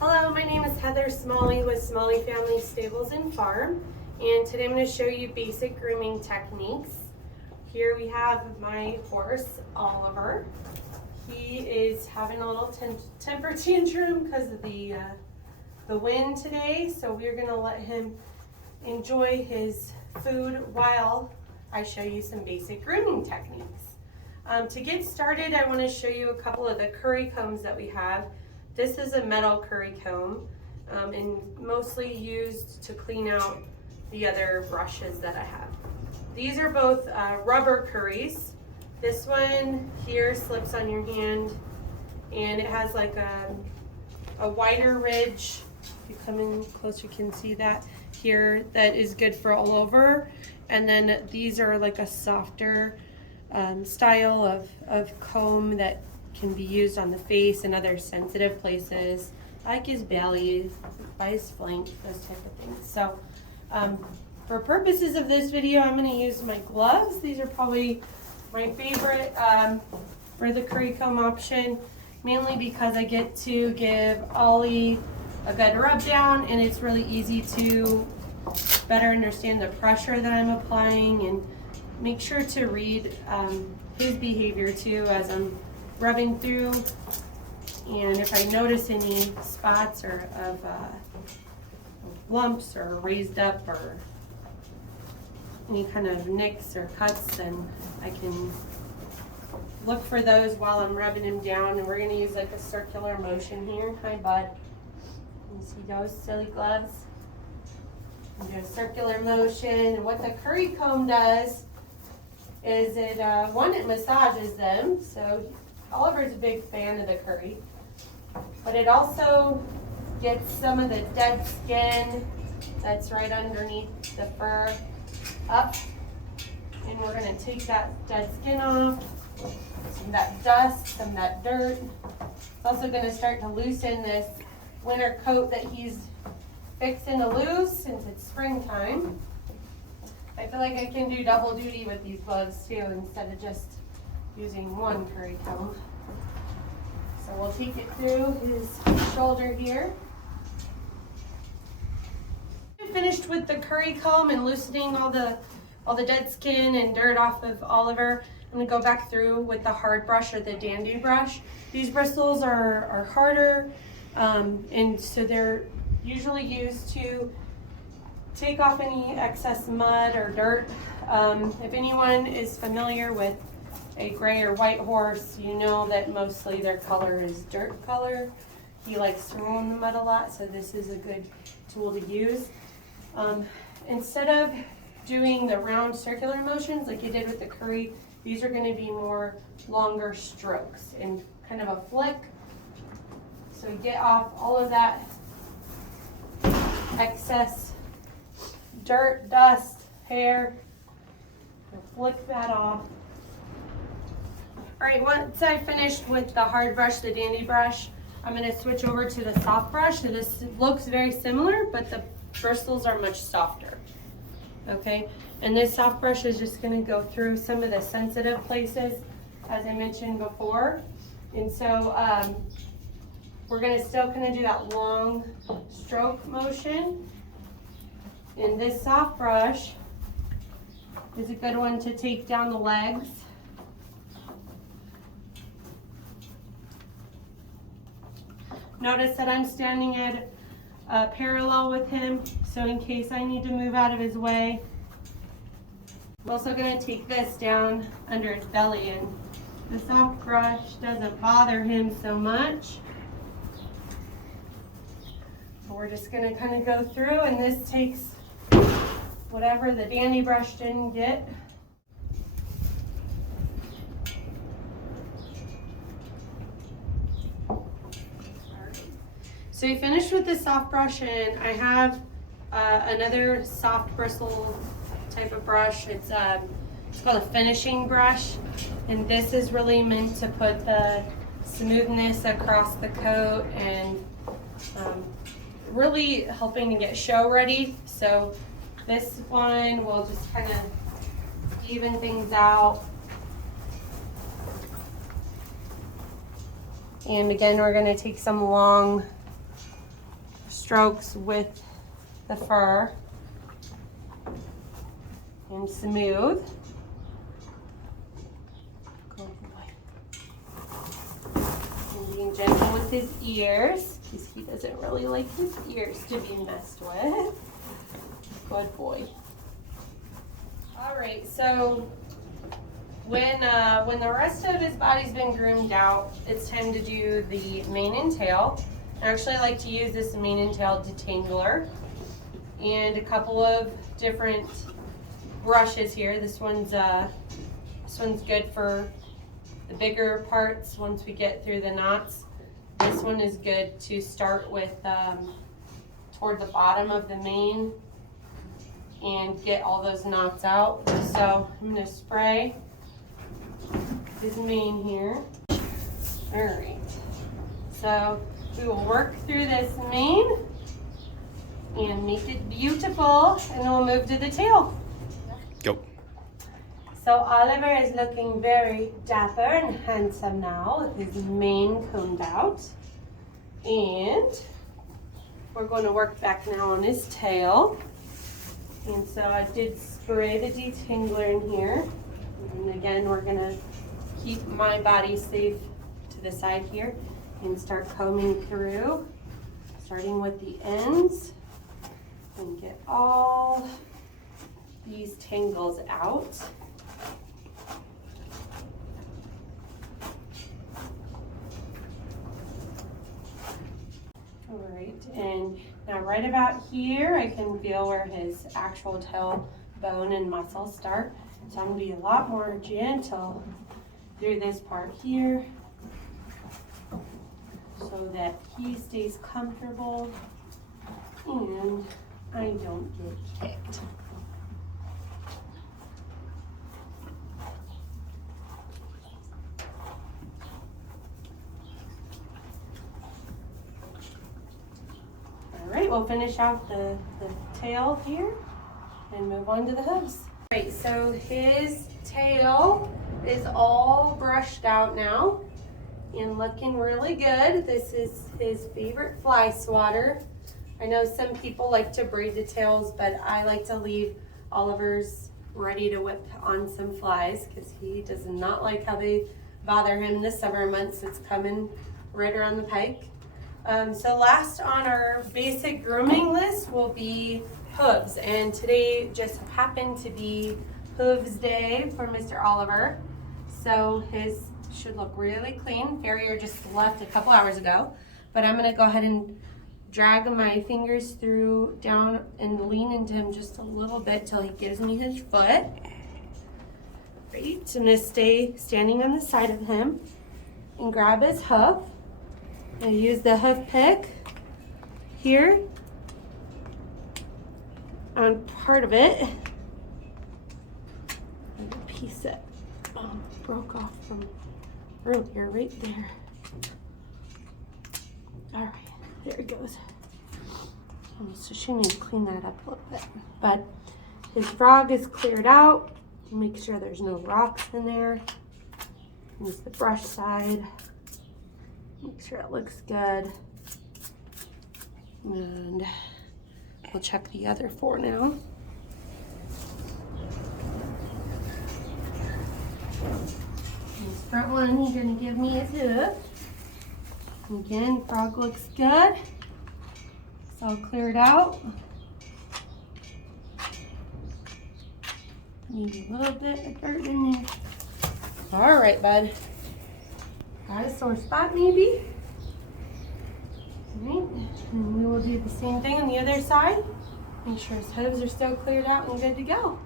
Hello, my name is Heather Smalley with Smalley Family Stables and Farm, and today I'm going to show you basic grooming techniques. Here we have my horse, Oliver. He is having a little temper tantrum because of the wind today, so we're going to let him enjoy his food while I show you some basic grooming techniques. To get started, I want to show you a couple of the curry combs that we have. This is a metal curry comb and mostly used to clean out the other brushes that I have. These are both rubber curries. This one here slips on your hand and it has like a wider ridge. If you come in closer, you can see that here. That is good for all over. And then these are like a softer style of comb that can be used on the face and other sensitive places, like his belly, by his flank, those type of things. So for purposes of this video, I'm going to use my gloves. These are probably my favorite for the curry comb option, mainly because I get to give Ollie a good rub down, and it's really easy to better understand the pressure that I'm applying and make sure to read his behavior too as I'm rubbing through. And if I notice any spots or of lumps or raised up or any kind of nicks or cuts, then I can look for those while I'm rubbing him down. And we're going to use like a circular motion here. Hi, bud. You see those silly gloves? Do a circular motion, and what the curry comb does is it massages them. So Oliver's a big fan of the curry, but it also gets some of the dead skin that's right underneath the fur up, and we're going to take that dead skin off, some of that dust, some of that dirt. It's also going to start to loosen this winter coat that he's fixing to lose since it's springtime. I feel like I can do double duty with these gloves too, instead of just using one curry comb. So we'll take it through his shoulder here. I'm finished with the curry comb and loosening all the dead skin and dirt off of Oliver. I'm gonna go back through with the hard brush or the dandy brush. These bristles are harder, and so they're usually used to take off any excess mud or dirt. If anyone is familiar with a gray or white horse, you know that mostly their color is dirt color. He likes to roll in the mud a lot, so this is a good tool to use. Instead of doing the round circular motions like you did with the curry, these are going to be more longer strokes and kind of a flick. So get off all of that excess dirt, dust, hair, and flick that off. All right, once I finished with the hard brush, the dandy brush, I'm going to switch over to the soft brush. So this looks very similar, but the bristles are much softer. Okay, and this soft brush is just going to go through some of the sensitive places, as I mentioned before. And so we're going to still kind of do that long stroke motion. And this soft brush is a good one to take down the legs. Notice that I'm standing at parallel with him, so in case I need to move out of his way. I'm also going to take this down under his belly, and the soft brush doesn't bother him so much. So we're just going to kind of go through, and this takes whatever the dandy brush didn't get. So we finished with the soft brush, and I have another soft bristle type of brush. It's called a finishing brush, and this is really meant to put the smoothness across the coat and really helping to get show ready. So this one will just kind of even things out. And again, we're going to take some long strokes with the fur and smooth. Good boy. And being gentle with his ears, because he doesn't really like his ears to be messed with. Good boy. All right, so when the rest of his body's been groomed out, it's time to do the mane and tail. I actually like to use this mane and tail detangler and a couple of different brushes here. This one's good for the bigger parts once we get through the knots. This one is good to start with toward the bottom of the mane and get all those knots out. So I'm going to spray his mane here. All right, so we will work through this mane and make it beautiful, and then we'll move to the tail. Go. So Oliver is looking very dapper and handsome now with his mane combed out. And we're going to work back now on his tail. And so I did spray the detangler in here. And again, we're going to keep my body safe to the side here and start combing through, starting with the ends, and get all these tangles out. All right, and now right about here, I can feel where his actual tail bone and muscles start. So I'm gonna be a lot more gentle through this part here so that he stays comfortable and I don't get kicked. All right, we'll finish out the tail here and move on to the hooves. All right, so his tail is all brushed out now and looking really good. This is his favorite fly swatter. I know some people like to braid the tails, but I like to leave Oliver's ready to whip on some flies because he does not like how they bother him in the summer months. It's coming right around the pike. So last on our basic grooming list will be hooves, and today just happened to be hooves day for Mr. Oliver. So his should look really clean. Farrier just left a couple hours ago, but I'm gonna go ahead and drag my fingers through down and lean into him just a little bit till he gives me his foot. Great, I'm gonna stay standing on the side of him and grab his hoof. I use the hoof pick here on part of it. And a piece that broke off from earlier right there. All right, there it goes. So she needs to clean that up a little bit. But his frog is cleared out. Make sure there's no rocks in there. Use the brush side. Make sure it looks good. And we'll check the other four now. This front one, he's gonna give me his hoof. Again, frog looks good. It's all cleared out. Maybe a little bit of dirt in there. All right, bud. Got a sore spot maybe? All right, and we will do the same thing on the other side. Make sure his hooves are still cleared out and good to go.